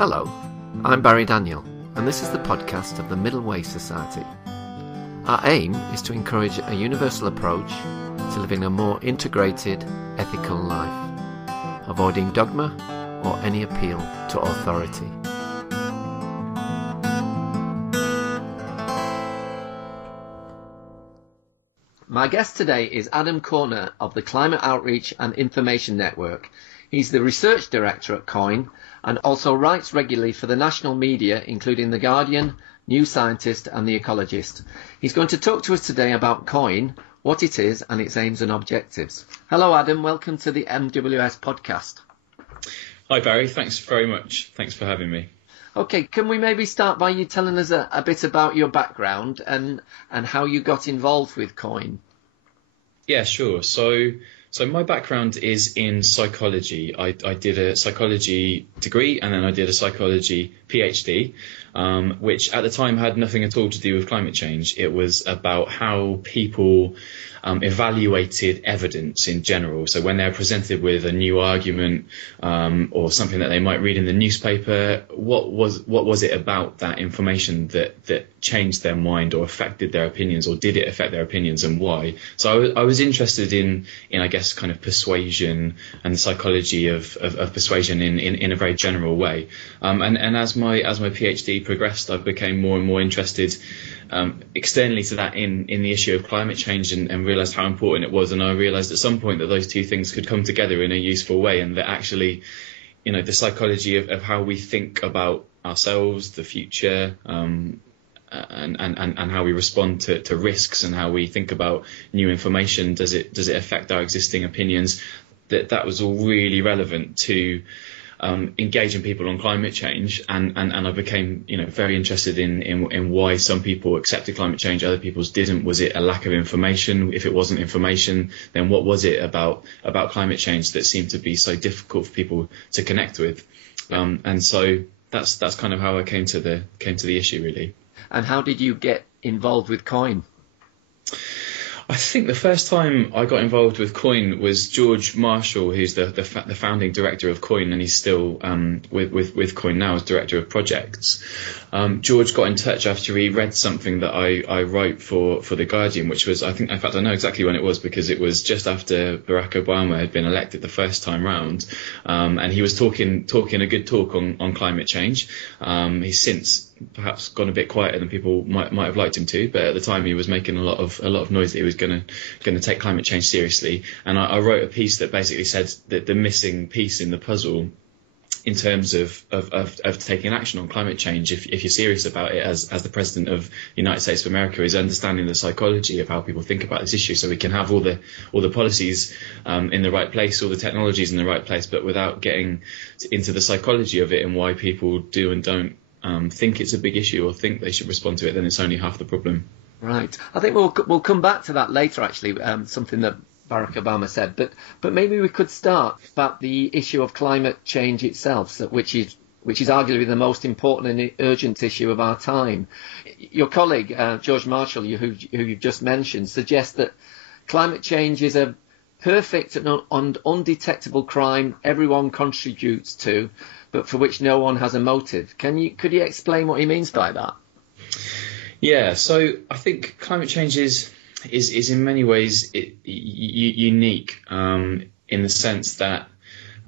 Hello, I'm Barry Daniel, and this is the podcast of the Middle Way Society. Our aim is to encourage a universal approach to living a more integrated, ethical life, avoiding dogma or any appeal to authority. My guest today is Adam Corner of the Climate Outreach and Information Network. He's the Research Director at COIN and also writes regularly for the national media, including The Guardian, New Scientist and The Ecologist. He's going to talk to us today about COIN, what it is and its aims and objectives. Hello Adam, welcome to the MWS podcast. Hi Barry, thanks very much. Thanks for having me. Okay, can we maybe start by you telling us a bit about your background and how you got involved with COIN? Yeah, sure. So my background is in psychology. I did a psychology degree and then I did a psychology PhD, which at the time had nothing at all to do with climate change. It was about how people evaluated evidence in general. So when they're presented with a new argument or something that they might read in the newspaper, what was it about that information that changed their mind or affected their opinions, or did it affect their opinions and why? So I was interested in I guess kind of persuasion and the psychology of persuasion in a very general way. And as my PhD progressed, I became more and more interested externally to that in the issue of climate change and realised how important it was. And I realised at some point that those two things could come together in a useful way, and that actually, you know, the psychology of how we think about ourselves, the future, and how we respond to risks, and how we think about new information, does it affect our existing opinions, that was all really relevant to engaging people on climate change, and I became, you know, very interested in why some people accepted climate change, other people didn't. Was it a lack of information? If it wasn't information, then what was it about climate change that seemed to be so difficult for people to connect with? And so that's kind of how I came to the issue, really. And how did you get involved with COIN? I think the first time I got involved with COIN was George Marshall, who's the founding director of COIN, and he's still with COIN now as director of projects. George got in touch after he read something that I wrote for The Guardian, which was, I think, in fact, I know exactly when it was, because it was just after Barack Obama had been elected the first time round, and he was talking a good talk on climate change. He's since perhaps gone a bit quieter than people might have liked him to, but at the time he was making a lot of noise that he was going to take climate change seriously. And I wrote a piece that basically said that the missing piece in the puzzle in terms of taking action on climate change, if you're serious about it as the president of the United States of America, is understanding the psychology of how people think about this issue, so we can have all the policies in the right place, all the technologies in the right place, but without getting into the psychology of it and why people do and don't think it's a big issue or think they should respond to it, then it's only half the problem. Right. I think we'll come back to that later, actually, something that Barack Obama said. But maybe we could start about the issue of climate change itself, which is arguably the most important and urgent issue of our time. Your colleague, George Marshall, who you've just mentioned, suggests that climate change is a perfect and undetectable crime everyone contributes to, but for which no one has a motive. Could you explain what he means by that? Yeah, so I think climate change is in many ways unique in the sense that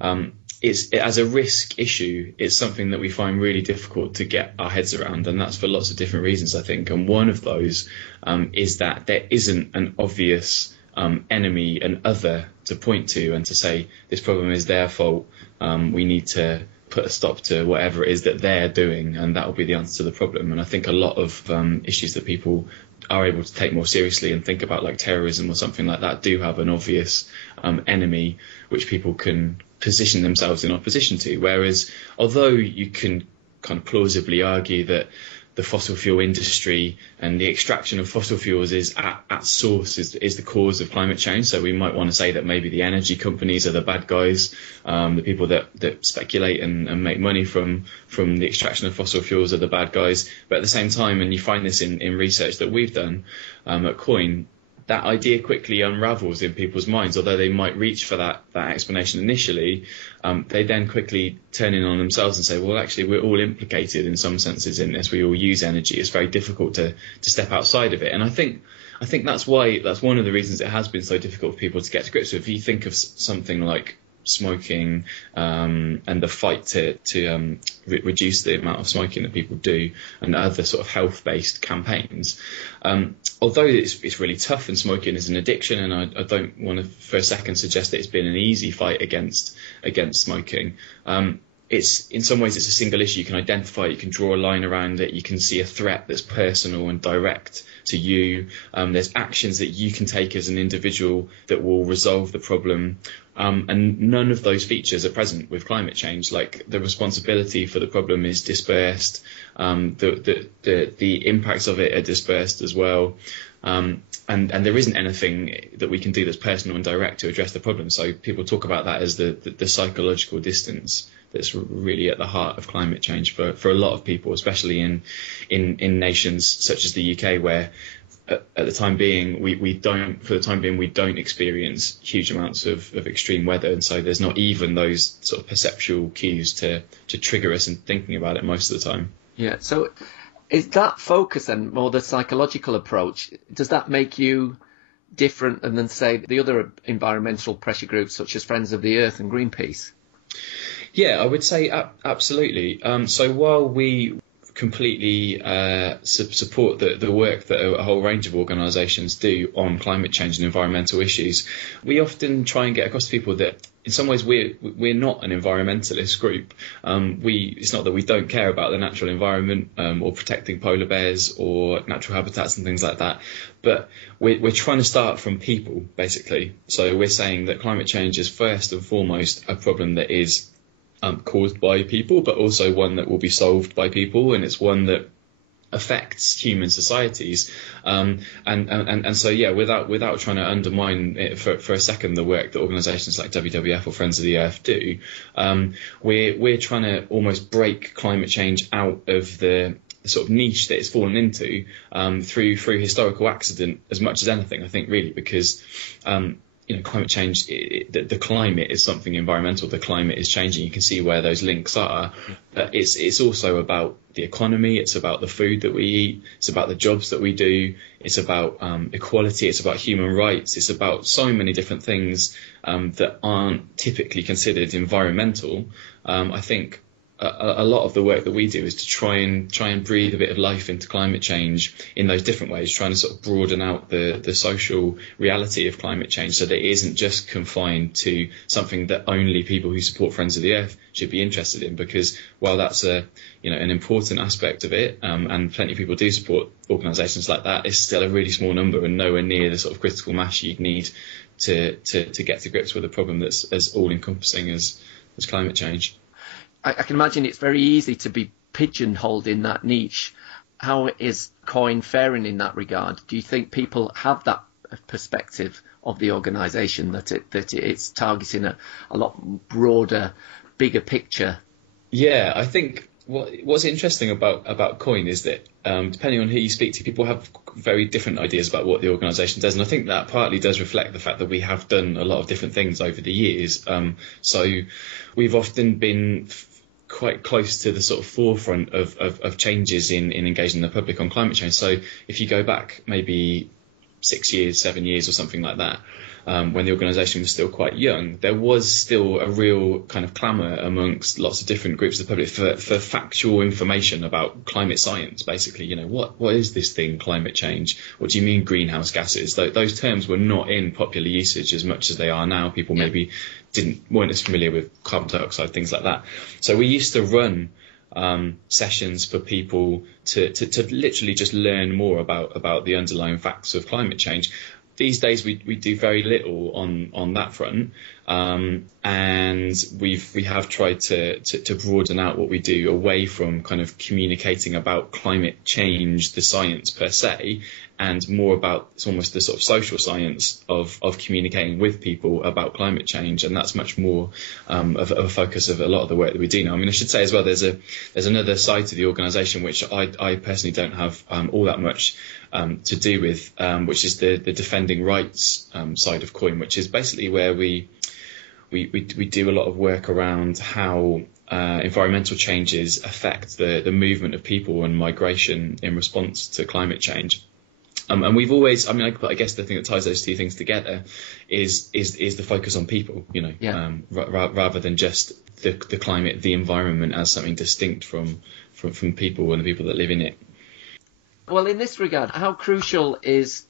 as a risk issue, it's something that we find really difficult to get our heads around, and that's for lots of different reasons, I think. And one of those is that there isn't an obvious enemy, an other to point to and to say this problem is their fault. We need to put a stop to whatever it is that they're doing, and that will be the answer to the problem. And I think a lot of issues that people are able to take more seriously and think about, like terrorism or something like that, do have an obvious enemy which people can position themselves in opposition to. Whereas although you can kind of plausibly argue that the fossil fuel industry and the extraction of fossil fuels is at source is the cause of climate change. So we might want to say that maybe the energy companies are the bad guys, the people that speculate and make money from the extraction of fossil fuels are the bad guys. But at the same time, and you find this in research that we've done at COIN, that idea quickly unravels in people's minds. Although they might reach for that explanation initially, they then quickly turn in on themselves and say, well, actually, we're all implicated in some senses in this. We all use energy. It's very difficult to step outside of it. And I think that's one of the reasons it has been so difficult for people to get to grips with. If you think of something like smoking and the fight to reduce the amount of smoking that people do, and other sort of health-based campaigns, although it's really tough and smoking is an addiction, and I don't want to for a second suggest that it's been an easy fight against smoking. It's in some ways it's a single issue. You can identify it, you can draw a line around it, you can see a threat that's personal and direct to you. There's actions that you can take as an individual that will resolve the problem. And none of those features are present with climate change. Like, the responsibility for the problem is dispersed. The impacts of it are dispersed as well. And there isn't anything that we can do that's personal and direct to address the problem. So people talk about that as the psychological distance that's really at the heart of climate change for a lot of people, especially in nations such as the UK, where at the time being we don't experience huge amounts of extreme weather, and so there's not even those sort of perceptual cues to trigger us in thinking about it most of the time. Yeah. So is that focus and more the psychological approach, does that make you different than, say, the other environmental pressure groups such as Friends of the Earth and Greenpeace? Yeah, I would say absolutely. So while we completely support the work that a whole range of organisations do on climate change and environmental issues, we often try and get across to people that in some ways we're not an environmentalist group. It's not that we don't care about the natural environment or protecting polar bears or natural habitats and things like that, but we're trying to start from people, basically. So we're saying that climate change is first and foremost a problem that is caused by people, but also one that will be solved by people, and it's one that affects human societies. And so, yeah, without trying to undermine it for a second, the work that organisations like WWF or Friends of the Earth do, we're trying to almost break climate change out of the sort of niche that it's fallen into through historical accident as much as anything, I think, really, because climate change, the climate is something environmental. The climate is changing. You can see where those links are. But it's also about the economy. It's about the food that we eat. It's about the jobs that we do. It's about equality. It's about human rights. It's about so many different things that aren't typically considered environmental. I think a lot of the work that we do is to try and breathe a bit of life into climate change in those different ways, trying to sort of broaden out the social reality of climate change so that it isn't just confined to something that only people who support Friends of the Earth should be interested in. Because while that's an important aspect of it, and plenty of people do support organisations like that, it's still a really small number and nowhere near the sort of critical mass you'd need to get to grips with a problem that's as all-encompassing as climate change. I can imagine it's very easy to be pigeonholed in that niche. How is COIN faring in that regard? Do you think people have that perspective of the organisation, that it's targeting a lot broader, bigger picture? Yeah, I think what's interesting about COIN is that depending on who you speak to, people have very different ideas about what the organisation does, and I think that partly does reflect the fact that we have done a lot of different things over the years. So we've often been quite close to the sort of forefront of changes in engaging the public on climate change. So if you go back maybe 6 years, 7 years or something like that, when the organisation was still quite young, there was still a real kind of clamour amongst lots of different groups of the public for factual information about climate science. Basically, what is this thing, climate change? What do you mean greenhouse gases? Those terms were not in popular usage as much as they are now. People maybe weren't as familiar with carbon dioxide, things like that. So we used to run sessions for people to literally just learn more about the underlying facts of climate change. These days we do very little on that front, and we have tried to broaden out what we do away from kind of communicating about climate change, the science per se, and more about it's almost the sort of social science of communicating with people about climate change, and that's much more of a focus of a lot of the work that we do now. I mean, I should say as well, there's another side to the organisation which I personally don't have all that much to do with, which is the defending rights side of COIN, which is basically where we do a lot of work around how environmental changes affect the movement of people and migration in response to climate change. And we've always, I guess the thing that ties those two things together is the focus on people, rather than just the climate, the environment as something distinct from people and the people that live in it. Well, in this regard, how crucial is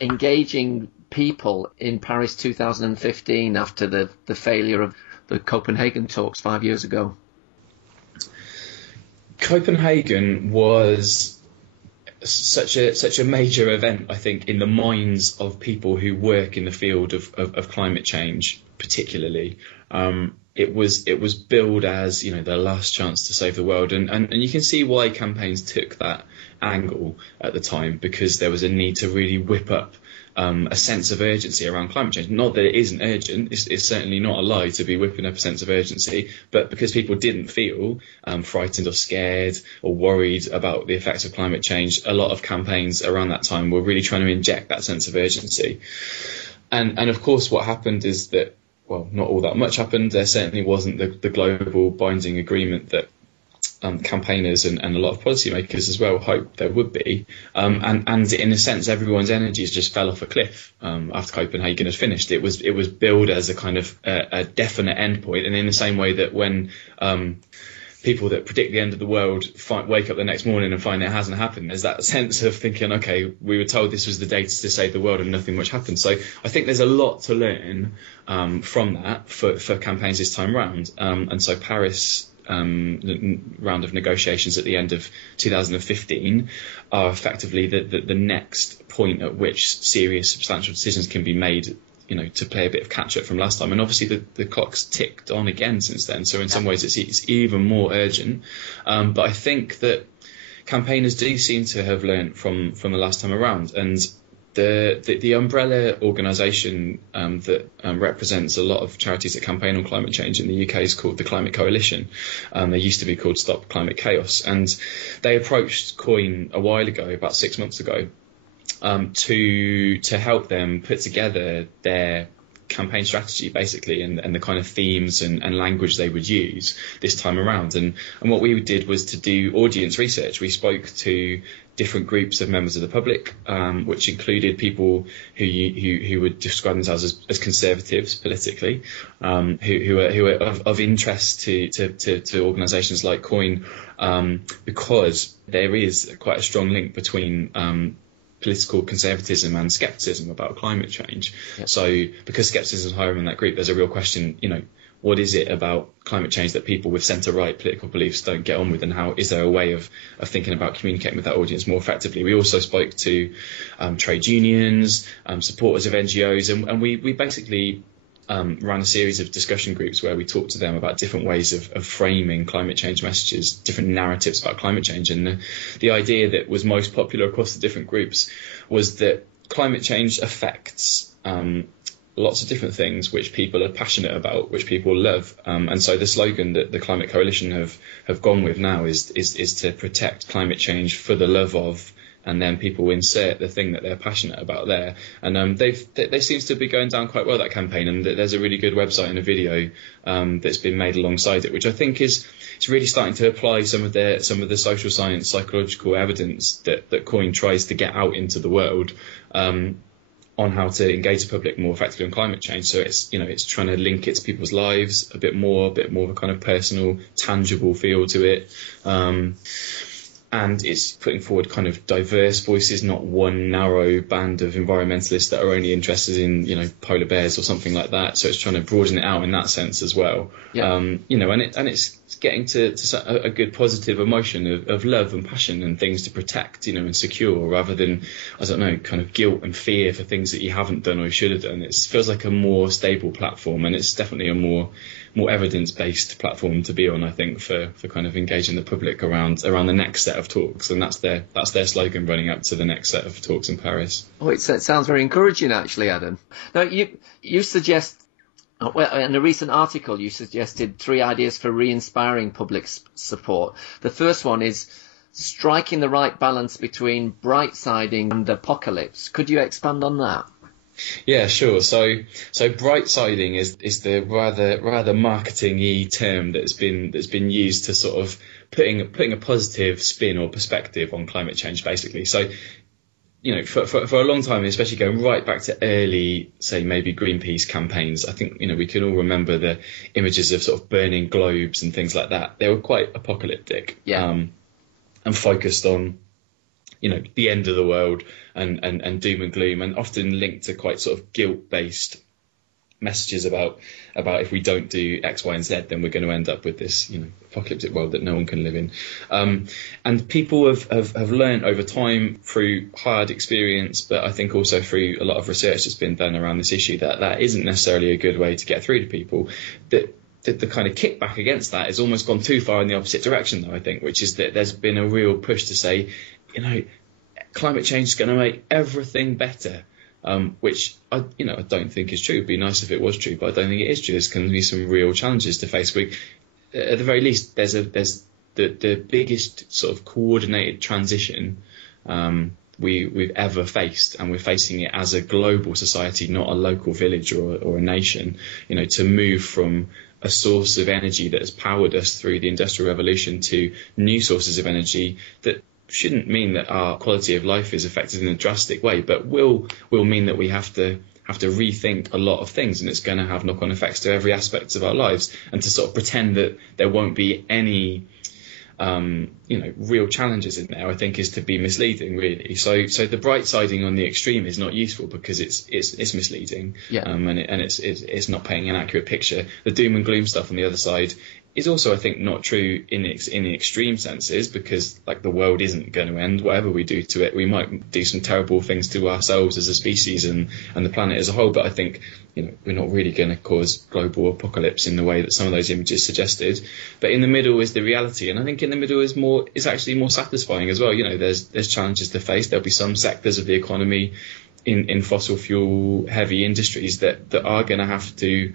engaging people in Paris 2015 after the failure of the Copenhagen talks 5 years ago? Copenhagen was such a major event, I think, in the minds of people who work in the field of climate change, particularly. It was billed as, the last chance to save the world, and you can see why campaigns took that angle at the time, because there was a need to really whip up a sense of urgency around climate change. Not that it isn't urgent, it's certainly not a lie to be whipping up a sense of urgency, but because people didn't feel frightened or scared or worried about the effects of climate change, a lot of campaigns around that time were really trying to inject that sense of urgency. And of course what happened is that, well, not all that much happened. There certainly wasn't the global binding agreement that campaigners and a lot of policymakers as well hoped there would be. And in a sense, everyone's energies just fell off a cliff after Copenhagen had finished. It was billed as a kind of a definite endpoint. And in the same way that when people that predict the end of the world wake up the next morning and find it hasn't happened, there's that sense of thinking, okay, we were told this was the day to save the world and nothing much happened. So I think there's a lot to learn from that for campaigns this time round. And so Paris, the round of negotiations at the end of 2015 are effectively the next point at which serious, substantial decisions can be made, to play a bit of catch up from last time. And obviously the clock's ticked on again since then. So in some ways it's even more urgent. But I think that campaigners do seem to have learned from the last time around. And the umbrella organisation that represents a lot of charities that campaign on climate change in the UK is called the Climate Coalition. They used to be called Stop Climate Chaos. And they approached COIN a while ago, about 6 months ago, to help them put together their campaign strategy, basically, and the kind of themes and language they would use this time around. And what we did was to do audience research. We spoke to different groups of members of the public, which included people who would describe themselves as conservatives politically, who are of interest to organisations like COIN, because there is quite a strong link between political conservatism and scepticism about climate change. Yep. So because scepticism is higher in that group, there's a real question, what is it about climate change that people with centre-right political beliefs don't get on with, and how is there a way of thinking about communicating with that audience more effectively? We also spoke to trade unions, supporters of NGOs, and we basically ran a series of discussion groups where we talked to them about different ways of framing climate change messages, different narratives about climate change. And the idea that was most popular across the different groups was that climate change affects lots of different things which people are passionate about, which people love. And so the slogan that the Climate Coalition have gone with now is to protect climate change for the love of, and then people insert the thing that they're passionate about there. And they seems to be going down quite well, that campaign. And there's a really good website and a video that's been made alongside it, which I think is really starting to apply some of the social science, psychological evidence that COIN tries to get out into the world on how to engage the public more effectively on climate change. So it's trying to link it to people's lives a bit more of a kind of personal, tangible feel to it. And it's putting forward kind of diverse voices, not one narrow band of environmentalists that are only interested in, polar bears or something like that. So it's trying to broaden it out in that sense as well. Yeah. And it's getting to a good positive emotion of love and passion and things to protect, and secure, rather than, kind of guilt and fear for things that you haven't done or should have done. It feels like a more stable platform, and it's definitely a more evidence-based platform to be on, I think, for kind of engaging the public around the next set of talks. And that's their slogan running up to the next set of talks in Paris. Oh, it sounds very encouraging, actually, Adam. Now, you suggest, well, in a recent article, you suggested 3 ideas for re-inspiring public support. The first one is striking the right balance between bright siding and apocalypse. Could you expand on that? Yeah, sure. So bright siding is the rather marketing-y term that's been used to sort of putting a positive spin or perspective on climate change, basically. So, for a long time, especially going right back to early, say, maybe Greenpeace campaigns, I think, we can all remember the images of sort of burning globes and things like that. They were quite apocalyptic, and focused on, the end of the world and doom and gloom, and often linked to quite sort of guilt-based messages about if we don't do X, Y, and Z, then we're going to end up with this, apocalyptic world that no one can live in. And people have learned over time through hard experience, but I think also through a lot of research that's been done around this issue, that isn't necessarily a good way to get through to people. That the kind of kickback against that has almost gone too far in the opposite direction, though, I think, which is that there's been a real push to say, climate change is going to make everything better. Which I don't think is true. It'd be nice if it was true, but I don't think it is true. There's going to be some real challenges to face. At the very least, there's the biggest sort of coordinated transition we've ever faced, and we're facing it as a global society, not a local village or a nation. To move from a source of energy that has powered us through the Industrial Revolution to new sources of energy that shouldn't mean that our quality of life is affected in a drastic way, but will mean that we have to rethink a lot of things, and it's going to have knock-on effects to every aspect of our lives. And to sort of pretend that there won't be any real challenges in there, I think, is to be misleading, really. So the bright siding on the extreme is not useful because it's misleading, and it's not painting an accurate picture. The doom and gloom stuff on the other side is also, I think, not true in the extreme senses, because the world isn't going to end. Whatever we do to it, we might do some terrible things to ourselves as a species and the planet as a whole. But I think we're not really going to cause global apocalypse in the way that some of those images suggested. But in the middle is the reality, and I think in the middle is actually more satisfying as well. There's challenges to face. There'll be some sectors of the economy in fossil fuel heavy industries that are going to have to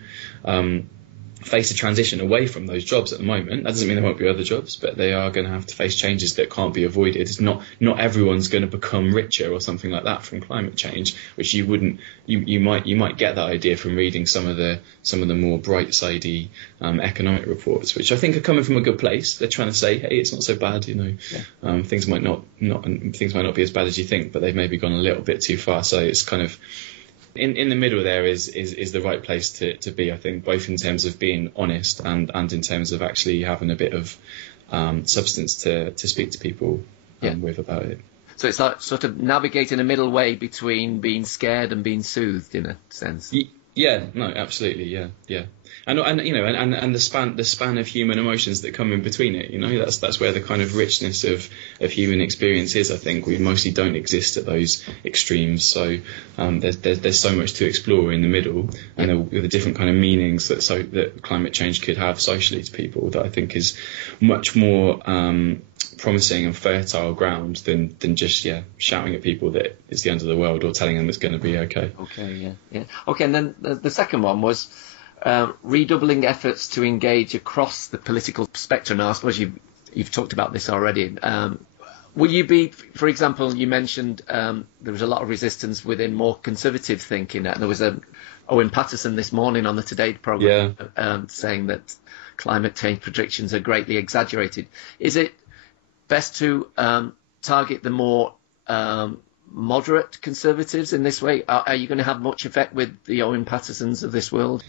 face a transition away from those jobs at the moment. That doesn't mean there won't be other jobs, but they are going to have to face changes that can't be avoided. It's not everyone's going to become richer or something like that from climate change, which you might get that idea from reading some of the more bright sidey economic reports, which I think are coming from a good place. They're trying to say, hey, it's not so bad, things might not be as bad as you think, but they've maybe gone a little bit too far. So it's kind of in the middle there is the right place to be, I think, both in terms of being honest and in terms of actually having a bit of substance to speak to people with about it. So it's like sort of navigating a middle way between being scared and being soothed, in a sense. Yeah, no, absolutely, yeah. And the span of human emotions that come in between it, that's where the kind of richness of human experience is. I think we mostly don't exist at those extremes, so there's so much to explore in the middle, and the different kind of meanings that climate change could have socially to people, that I think is much more promising and fertile ground than just shouting at people that it's the end of the world or telling them it's going to be okay. Okay, and then the second one was redoubling efforts to engage across the political spectrum. Now, I suppose you've talked about this already. Will you be, for example, you mentioned there was a lot of resistance within more conservative thinking. There was Owen Paterson this morning on the Today programme saying that climate change predictions are greatly exaggerated. Is it best to target the more moderate conservatives in this way? Are you going to have much effect with the Owen Patersons of this world?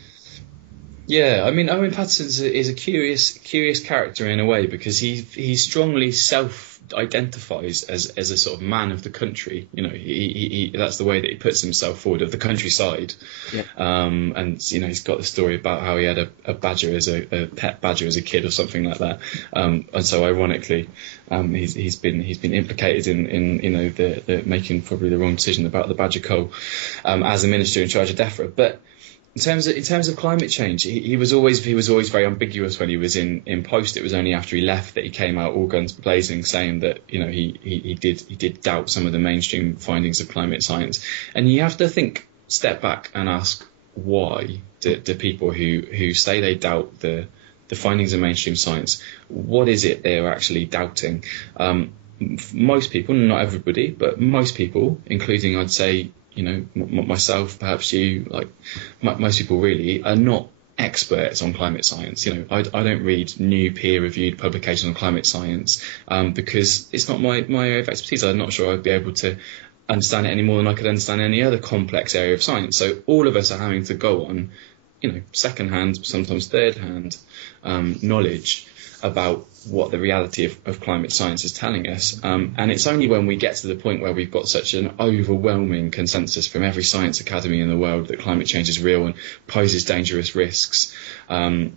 Yeah, I mean, Owen Paterson is a curious character in a way, because he strongly self-identifies as a sort of man of the country. He that's the way that he puts himself forward, of the countryside. Yeah. And he's got the story about how he had a badger as a pet badger as a kid or something like that. And so ironically, he's been implicated in the making probably the wrong decision about the badger cull as a minister in charge of DEFRA, but. In terms of climate change, he was always very ambiguous when he was in post. It was only after he left that he came out all guns blazing, saying that he did doubt some of the mainstream findings of climate science. And you have to step back and ask, why do people who say they doubt the findings of mainstream science, what is it they're actually doubting? most people, not everybody, but most people, including I'd say, myself, perhaps you, like most people really, are not experts on climate science. I don't read new peer-reviewed publications on climate science because it's not my area of expertise. I'm not sure I'd be able to understand it any more than I could understand any other complex area of science. So all of us are having to go on, second-hand, sometimes third-hand knowledge about what the reality of climate science is telling us. And it's only when we get to the point where we've got such an overwhelming consensus from every science academy in the world that climate change is real and poses dangerous risks, and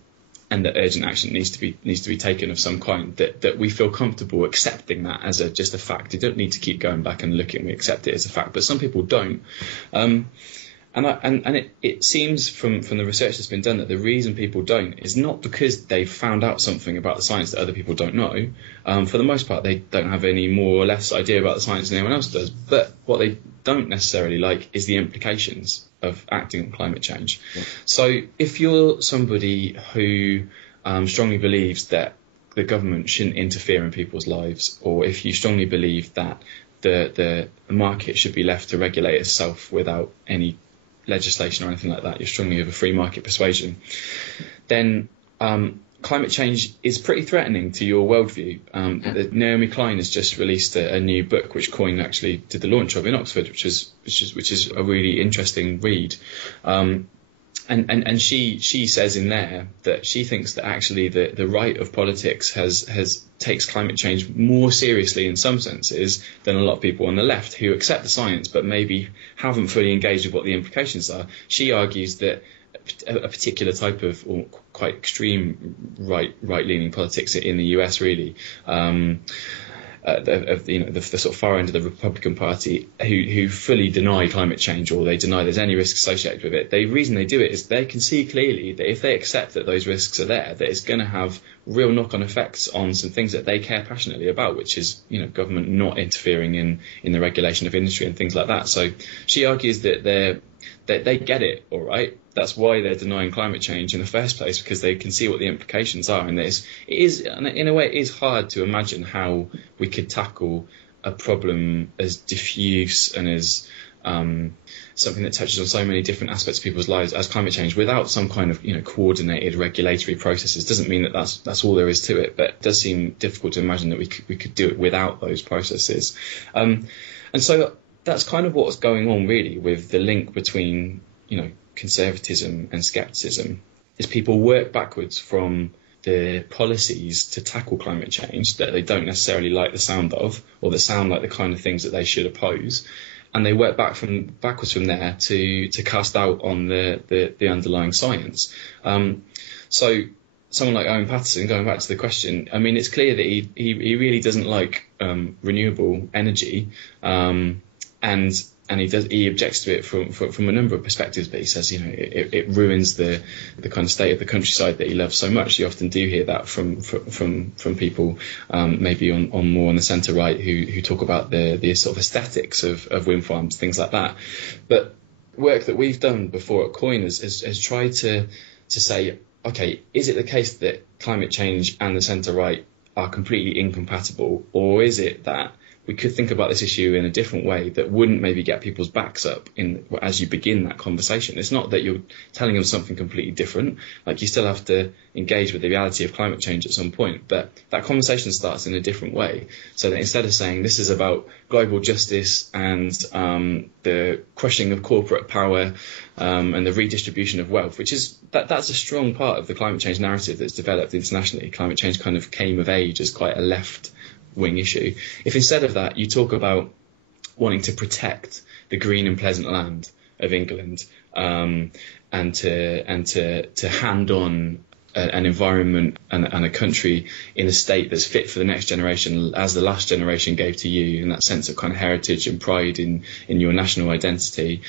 that urgent action needs to be taken of some kind, that we feel comfortable accepting that as just a fact. You don't need to keep going back and looking. We accept it as a fact, but some people don't. And it seems from the research that's been done that the reason people don't is not because they've found out something about the science that other people don't know. For the most part, they don't have any more or less idea about the science than anyone else does. But what they don't necessarily like is the implications of acting on climate change. Yeah. So if you're somebody who strongly believes that the government shouldn't interfere in people's lives, or if you strongly believe that the market should be left to regulate itself without any legislation or anything like that, you're strongly of a free market persuasion, then climate change is pretty threatening to your worldview. Naomi Klein has just released a new book, which Coin actually did the launch of in Oxford, which is a really interesting read. And she says in there that she thinks that actually the right of politics takes climate change more seriously in some senses than a lot of people on the left who accept the science but maybe haven't fully engaged with what the implications are. She argues that a particular type of, or quite extreme right-leaning politics in the US really, the sort of far end of the Republican Party who fully deny climate change, or they deny there's any risk associated with it. The reason they do it is they can see clearly that if they accept that those risks are there, that it's going to have real knock-on effects on some things that they care passionately about, which is, government not interfering in the regulation of industry and things like that. So she argues that they get it, all right. That's why they're denying climate change in the first place, because they can see what the implications are. And it is, in a way, it is hard to imagine how we could tackle a problem as diffuse and as something that touches on so many different aspects of people's lives as climate change without some kind of coordinated regulatory processes. Doesn't mean that that's all there is to it, but it does seem difficult to imagine that we could do it without those processes. And so that's kind of what's going on really with the link between conservatism and skepticism, is people work backwards from the policies to tackle climate change that they don't necessarily like the sound of, or that sound like the kind of things that they should oppose, and they work backwards from there to cast doubt on the underlying science. So someone like Owen Paterson, going back to the question, I mean, it's clear that he really doesn't like renewable energy, and he objects to it from a number of perspectives, but he says, it ruins the kind of state of the countryside that he loves so much. You often do hear that from people, maybe on more on the centre right, who talk about the sort of aesthetics of wind farms, things like that. But work that we've done before at Coin has tried to say, okay, is it the case that climate change and the centre right are completely incompatible, or is it that we could think about this issue in a different way that wouldn't maybe get people's backs up as you begin that conversation? It's not that you're telling them something completely different. Like, you still have to engage with the reality of climate change at some point, but that conversation starts in a different way. So that instead of saying this is about global justice and the crushing of corporate power and the redistribution of wealth, which is that's a strong part of the climate change narrative that's developed internationally. Climate change kind of came of age as quite a left-wing issue. If instead of that you talk about wanting to protect the green and pleasant land of England, and to hand on an environment and a country in a state that's fit for the next generation, as the last generation gave to you, in that sense of kind of heritage and pride in your national identity,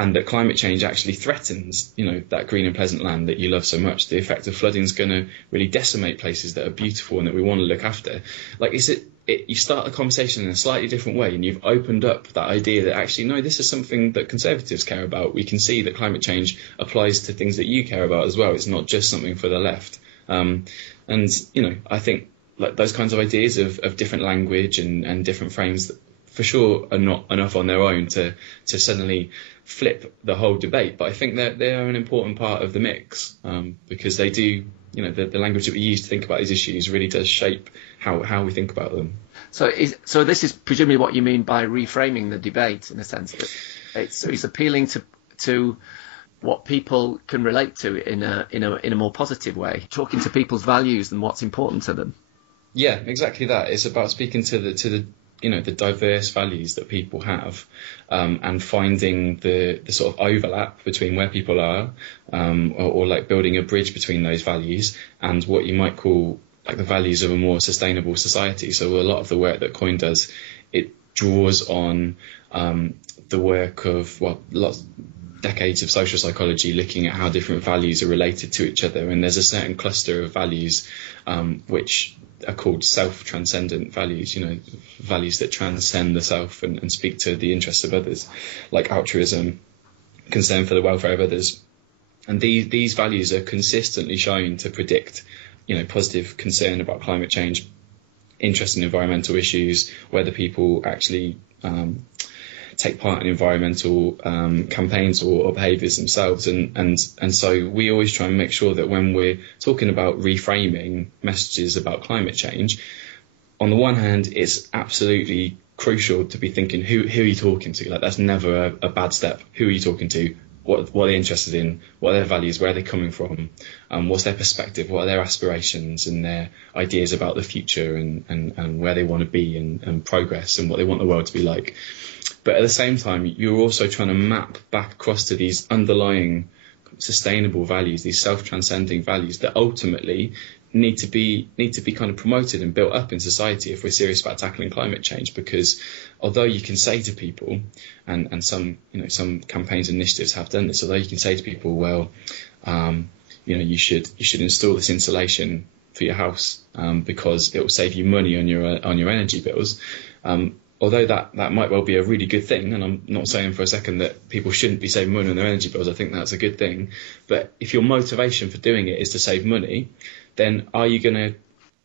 and that climate change actually threatens, that green and pleasant land that you love so much. The effect of flooding is going to really decimate places that are beautiful and that we want to look after. Like, you start the conversation in a slightly different way, and you've opened up that idea that actually, no, this is something that conservatives care about. We can see that climate change applies to things that you care about as well. It's not just something for the left. And I think like those kinds of ideas of different language and different frames that for sure are not enough on their own to suddenly flip the whole debate. But I think that they are an important part of the mix, because they do, the language that we use to think about these issues really does shape how we think about them. So this is presumably what you mean by reframing the debate, in a sense that it's appealing to what people can relate to in a more positive way, talking to people's values and what's important to them. Yeah, exactly that. It's about speaking to the the diverse values that people have, and finding the sort of overlap between where people are, or like building a bridge between those values and what you might call like the values of a more sustainable society. So a lot of the work that Coin does, it draws on the work of decades of social psychology, looking at how different values are related to each other. And there's a certain cluster of values which are called self-transcendent values, values that transcend the self and speak to the interests of others, like altruism, concern for the welfare of others. And these values are consistently shown to predict, positive concern about climate change, interest in environmental issues, whether people actually take part in environmental campaigns or behaviours themselves. And so we always try and make sure that when we're talking about reframing messages about climate change, on the one hand, it's absolutely crucial to be thinking, who are you talking to? Like, that's never a bad step. Who are you talking to? What are they interested in? What are their values? Where are they coming from? What's their perspective? What are their aspirations and their ideas about the future and where they want to be and progress and what they want the world to be like? But at the same time, you're also trying to map back across to these underlying sustainable values, these self-transcending values that ultimately need to be kind of promoted and built up in society if we're serious about tackling climate change. Because although you can say to people, and some campaigns and initiatives have done this, although you can say to people, well, you should install this insulation for your house because it will save you money on your energy bills. Although that might well be a really good thing, and I'm not saying for a second that people shouldn't be saving money on their energy bills, I think that's a good thing. But if your motivation for doing it is to save money, then are you going to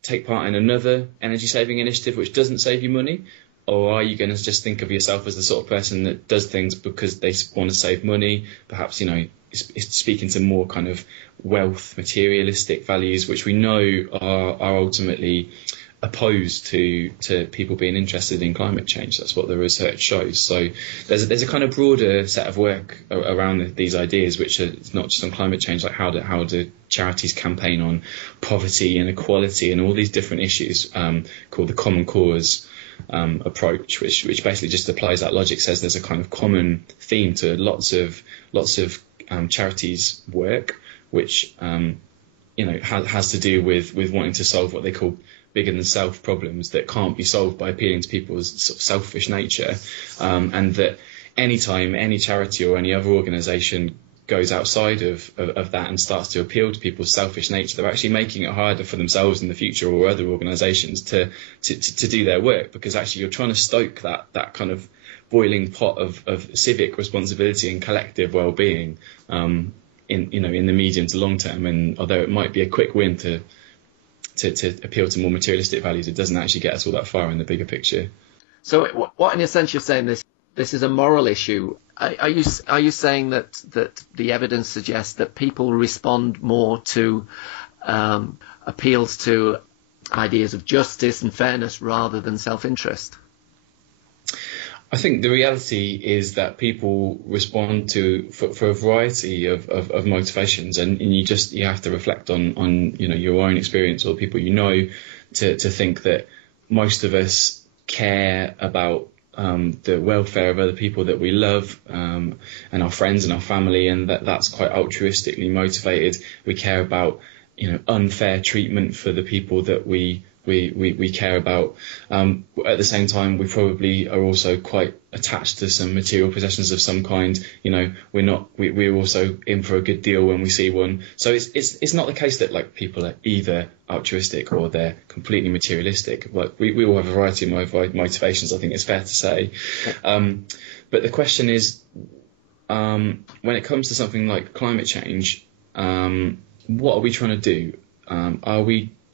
take part in another energy saving initiative which doesn't save you money? Or are you going to just think of yourself as the sort of person that does things because they want to save money? Perhaps, it's speaking to more kind of wealth, materialistic values, which we know are ultimately opposed to people being interested in climate change. That's what the research shows. So there's a kind of broader set of work around these ideas, which are not just on climate change, like how do charities campaign on poverty, inequality, and all these different issues, called the common cause approach, which basically just applies that logic, says there's a kind of common theme to lots of charities' work, which has to do with wanting to solve what they call bigger than self problems that can't be solved by appealing to people's sort of selfish nature, and that anytime any charity or any other organisation goes outside of that and starts to appeal to people's selfish nature, they're actually making it harder for themselves in the future or other organisations to do their work, because actually you're trying to stoke that kind of boiling pot of civic responsibility and collective well-being in the medium to long term. And although it might be a quick win to appeal to more materialistic values, it doesn't actually get us all that far in the bigger picture. So what in a sense you're saying this is a moral issue. Are you saying that the evidence suggests that people respond more to appeals to ideas of justice and fairness rather than self-interest? I think the reality is that people respond for a variety of motivations, and you have to reflect on your own experience or people to think that most of us care about the welfare of other people that we love, and our friends and our family, and that's quite altruistically motivated. We care about unfair treatment for the people that we care about. At the same time, we probably are also quite attached to some material possessions of some kind. We're also in for a good deal when we see one. So it's not the case that like people are either altruistic or they're completely materialistic. Like we all have a variety of motivations, I think it's fair to say. But the question is, when it comes to something like climate change, what are we trying to do?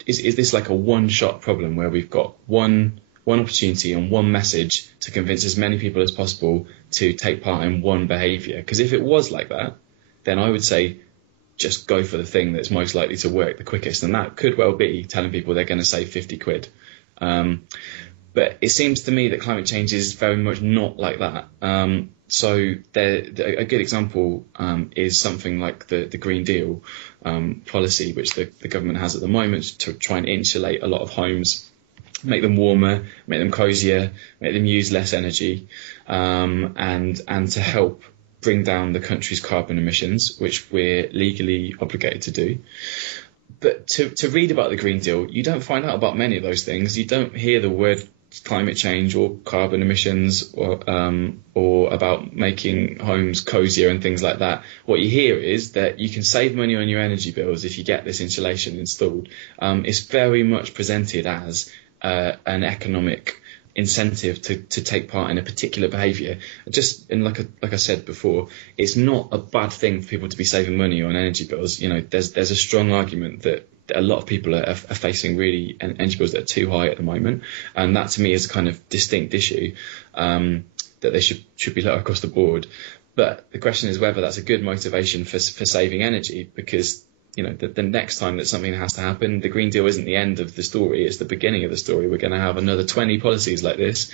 is this like a one-shot problem where we've got one opportunity and one message to convince as many people as possible to take part in one behaviour? Because if it was like that, then I would say just go for the thing that's most likely to work the quickest, and that could well be telling people they're going to save 50 quid. But it seems to me that climate change is very much not like that. So a good example is something like the Green Deal policy, which the government has at the moment to try and insulate a lot of homes, make them warmer, make them cosier, make them use less energy, and to help bring down the country's carbon emissions, which we're legally obligated to do. But to read about the Green Deal, you don't find out about many of those things. You don't hear the word climate change or carbon emissions or about making homes cosier and things like that. What you hear is that you can save money on your energy bills if you get this insulation installed. It's very much presented as an economic incentive to take part in a particular behaviour. Just and like I said before, it's not a bad thing for people to be saving money on energy bills. You know, there's a strong argument that a lot of people are facing really energy bills that are too high at the moment, and that to me is a kind of distinct issue that they should be lower across the board. But the question is whether that's a good motivation for saving energy, because you know, the next time that something has to happen, the Green Deal isn't the end of the story, it's the beginning of the story. We're going to have another 20 policies like this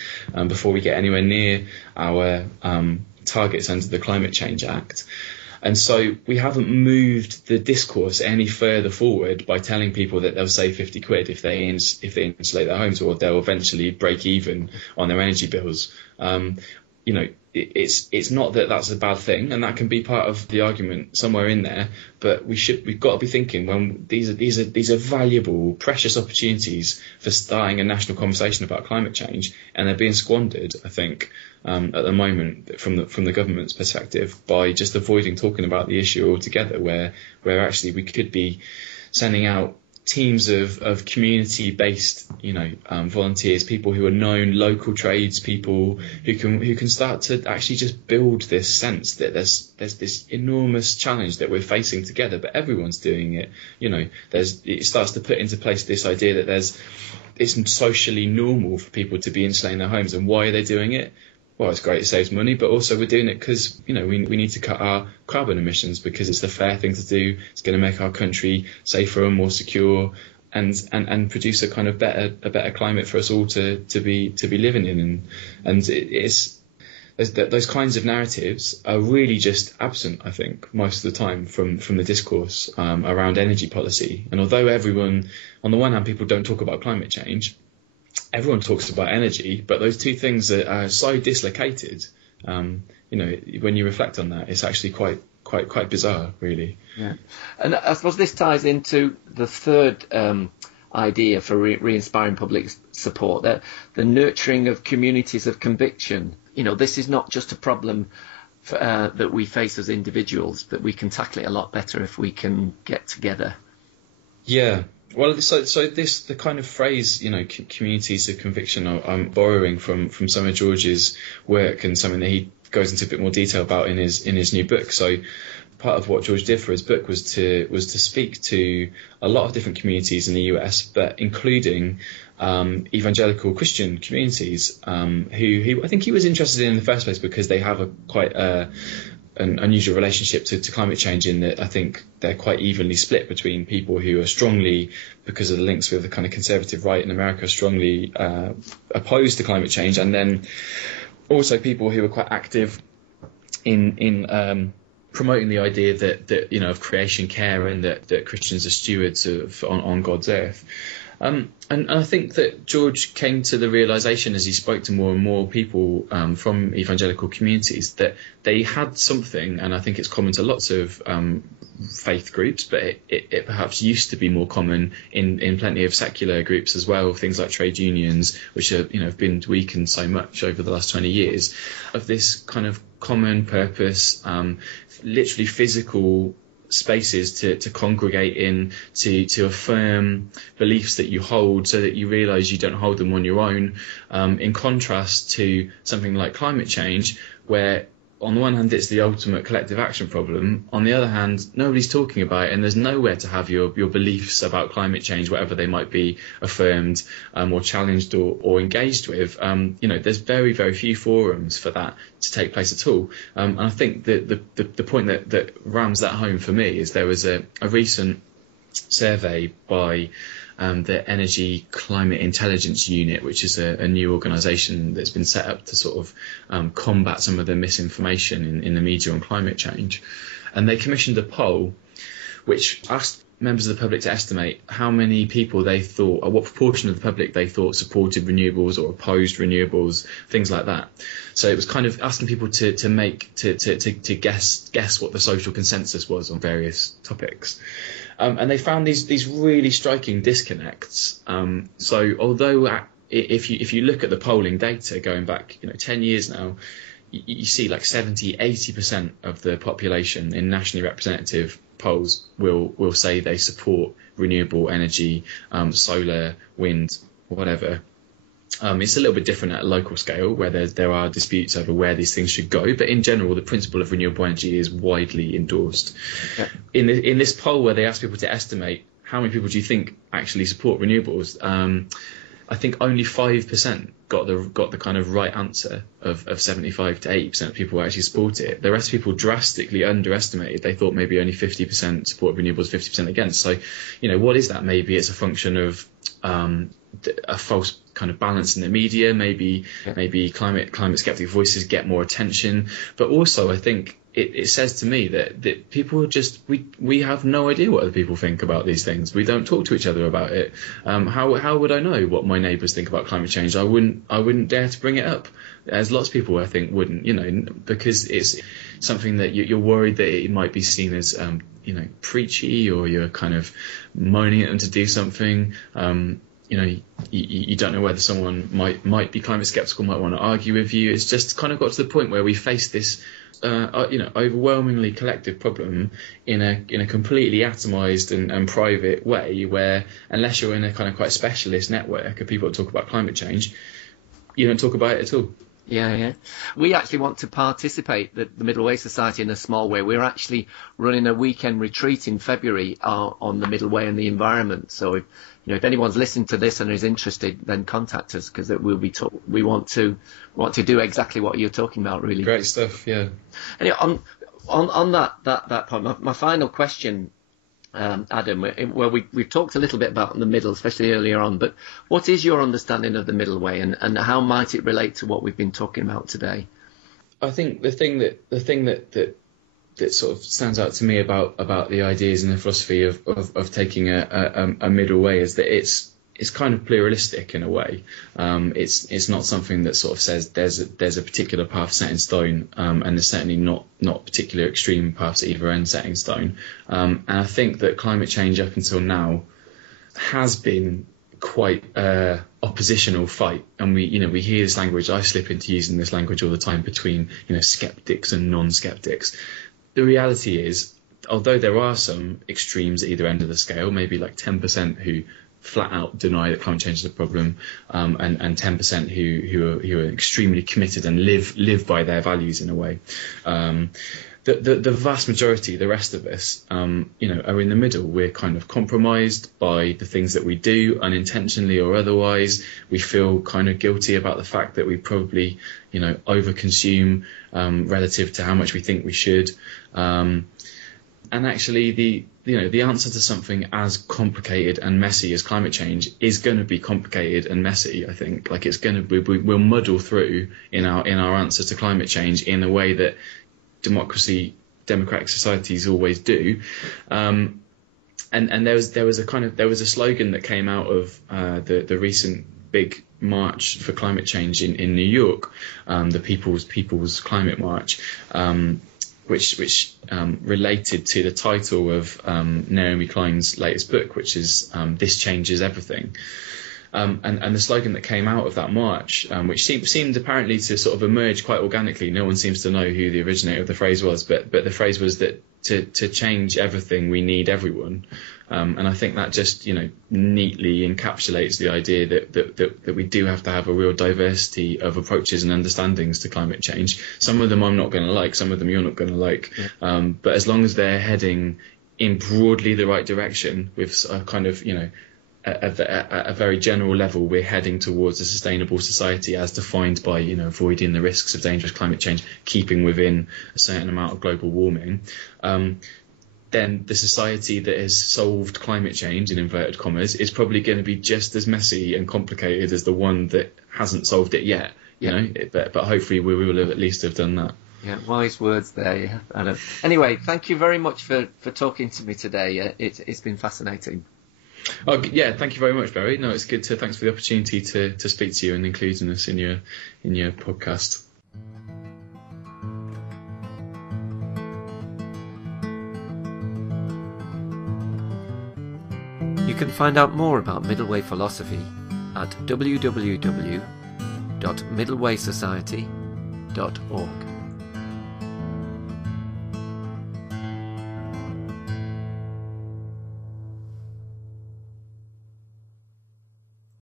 before we get anywhere near our targets under the Climate Change Act. And so we haven't moved the discourse any further forward by telling people that they'll save 50 quid if they insulate their homes, or they'll eventually break even on their energy bills. You know, it's not that that's a bad thing, and that can be part of the argument somewhere in there. But we've got to be thinking when these are valuable, precious opportunities for starting a national conversation about climate change, and they're being squandered, I think, at the moment from the government's perspective by just avoiding talking about the issue altogether. Where actually we could be sending out teams of community-based, volunteers, people who are known, local tradespeople who can start to actually just build this sense that there's this enormous challenge that we're facing together, but everyone's doing it. It starts to put into place this idea that it's socially normal for people to be insulating their homes, and why are they doing it? Well, it's great, it saves money, but also we're doing it because, we need to cut our carbon emissions because it's the fair thing to do. It's going to make our country safer and more secure, and produce a kind of better climate for us all to be living in. And those kinds of narratives are really just absent, I think, most of the time from the discourse around energy policy. And although everyone, on the one hand, people don't talk about climate change, everyone talks about energy, but those two things are so dislocated. When you reflect on that, it's actually quite bizarre, really. Yeah, and I suppose this ties into the third idea for re-inspiring public support, that the nurturing of communities of conviction. This is not just a problem that we face as individuals, but we can tackle it a lot better if we can get together. Yeah. Well, so the kind of phrase, communities of conviction, I'm borrowing from some of George's work and something that he goes into a bit more detail about in his new book. So part of what George did for his book was to speak to a lot of different communities in the US, but including evangelical Christian communities, who I think he was interested in the first place because they have an unusual relationship to climate change, in that I think they're quite evenly split between people who are strongly, because of the links with the kind of conservative right in America, strongly opposed to climate change, and then also people who are quite active in promoting the idea that of creation care, and that Christians are stewards on God's earth. And I think that George came to the realization, as he spoke to more and more people from evangelical communities, that they had something, and I think it's common to lots of faith groups, but it perhaps used to be more common in plenty of secular groups as well, things like trade unions, which have been weakened so much over the last 20 years, of this kind of common purpose, literally physical spaces to congregate in, to affirm beliefs that you hold, so that you realise you don't hold them on your own, in contrast to something like climate change, where on the one hand, it's the ultimate collective action problem. On the other hand, nobody's talking about it, and there's nowhere to have your beliefs about climate change, whatever they might be, affirmed or challenged or engaged with. There's very, very few forums for that to take place at all. And I think that the point that rams that home for me is there was a recent survey by the Energy Climate Intelligence Unit, which is a new organisation that's been set up to sort of combat some of the misinformation in the media on climate change. And they commissioned a poll which asked members of the public to estimate how many people they thought, or what proportion of the public they thought supported renewables or opposed renewables, things like that. So it was kind of asking people to guess what the social consensus was on various topics. And they found these really striking disconnects. So although if you look at the polling data going back 10 years now, you see like 70-80% of the population in nationally representative polls will say they support renewable energy, solar, wind, whatever. It's a little bit different at a local scale where there are disputes over where these things should go, but in general the principle of renewable energy is widely endorsed. Okay. In this poll where they asked people to estimate how many people do you think actually support renewables, I think only 5% got the kind of right answer of 75 to 80% of people who actually support it. The rest of people drastically underestimated. They thought maybe only 50% support renewables, 50% against. So, what is that? Maybe it's a function of a false kind of balance in the media. Maybe climate skeptic voices get more attention. But also, I think it says to me that people are just we have no idea what other people think about these things. We don't talk to each other about it. How would I know what my neighbours think about climate change? I wouldn't dare to bring it up. As lots of people I think wouldn't, because it's something that you're worried that it might be seen as preachy, or you're kind of moaning at them to do something. You don't know whether someone might be climate skeptical, might want to argue with you. It's just kind of got to the point where we face this overwhelmingly collective problem in a completely atomized and private way, where unless you're in a kind of quite specialist network of people that talk about climate change, you don't talk about it at all. Yeah. We actually want to participate, the Middle Way Society, in a small way. We're actually running a weekend retreat in February on the Middle Way and the environment. So if anyone's listening to this and is interested, then contact us, because we want to do exactly what you're talking about, really. Great stuff, yeah. Anyway, on that point, my final question, Adam, well, we've talked a little bit about the middle, especially earlier on, but what is your understanding of the Middle Way, and how might it relate to what we've been talking about today? I think the thing that sort of stands out to me about the ideas and the philosophy of taking a middle way is that it's kind of pluralistic in a way. It's not something that sort of says there's a particular path set in stone, and there's certainly not particular extreme paths at either end set in stone. And I think that climate change up until now has been quite oppositional fight, and we hear this language. I slip into using this language all the time between skeptics and non-skeptics. The reality is, although there are some extremes at either end of the scale, maybe like 10% who flat out deny that climate change is a problem, and 10% who are extremely committed and live by their values in a way. The vast majority, the rest of us, are in the middle. We're kind of compromised by the things that we do, unintentionally or otherwise. We feel kind of guilty about the fact that we probably, overconsume relative to how much we think we should. And actually, the answer to something as complicated and messy as climate change is going to be complicated and messy. I think, like, it's going to be, we'll muddle through in our answer to climate change in a way that democratic societies always do. And there was a slogan that came out of the recent big march for climate change in New York, the People's Climate March, which related to the title of Naomi Klein's latest book, which is This Changes Everything. And the slogan that came out of that march, which seemed apparently to sort of emerge quite organically. No one seems to know who the originator of the phrase was, but the phrase was that to change everything, we need everyone. And I think that just, neatly encapsulates the idea that we do have to have a real diversity of approaches and understandings to climate change. Some of them I'm not going to like, some of them you're not going to like. Yeah. But as long as they're heading in broadly the right direction with a kind of, at a very general level, we're heading towards a sustainable society as defined by, avoiding the risks of dangerous climate change, keeping within a certain amount of global warming. Then the society that has solved climate change, in inverted commas, is probably going to be just as messy and complicated as the one that hasn't solved it yet. But hopefully we will at least have done that. Yeah, wise words there, Adam. Anyway, thank you very much for talking to me today. It's been fascinating. Oh yeah, thank you very much, Barry. No, it's good to. Thanks for the opportunity to speak to you and including us in your podcast. You can find out more about Middle Way philosophy at www.middlewaysociety.org.